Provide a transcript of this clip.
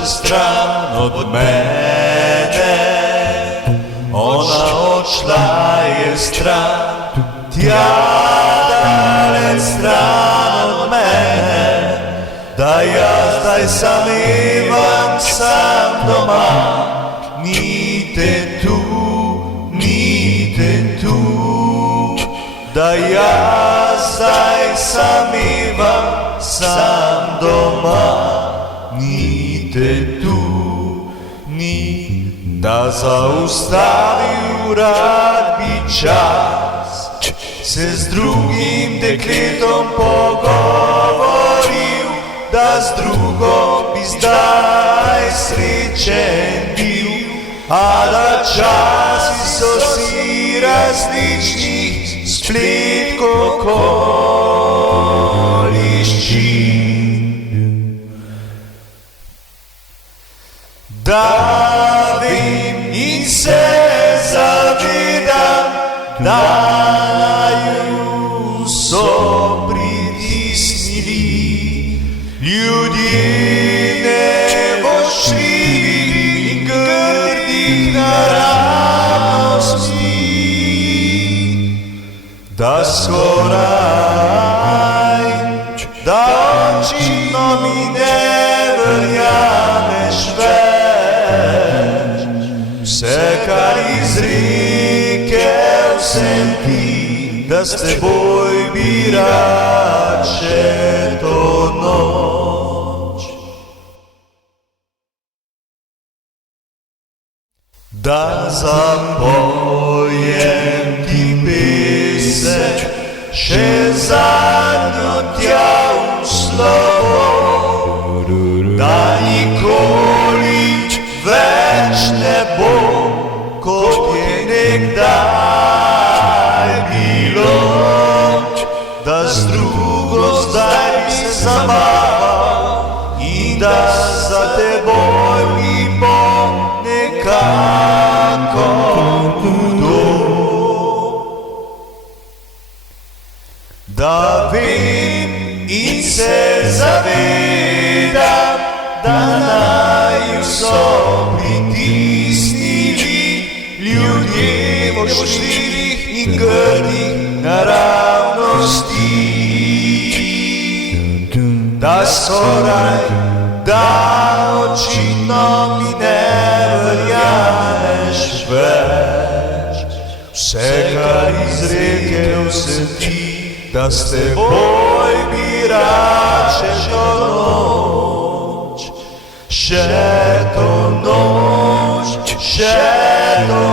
se stran od mene, ona odšla je stran, tja dalec stran od mene, da jaz zdaj sam imam sam doma, ni te tu, da jaz zdaj sam imam sam doma, ni te tu, da zaustavil rad bi čas, se z drugim dekletom pogovoril, da z drugo bi zdaj srečen bil, a da časi so si različnih splet okoliščin. Da vem in se zavedam, da naju so pritisnili ljudje nevoščljivih in grdih naravnosti, da skoraj, da očitno mi ne verjameš več, vse kar izrekel sem ti, da s teboj bi rad še to noč. Da zapojem ti pesem, še zadnjo tja v slovo, da nikoli več ne bo, kot je nekdaj bilo, da z drugo zdaj bi se zabaval in da za teboj bi bo nekako hudo. Da vem in se zavedam, da naju so pritisnili ljudje voščljivih in grdih naravnosti, da skoraj, da očitno mi ne verjameš več, vse kar izrekel sem ti, da s teboj bi rad še to noč, še to noč, še to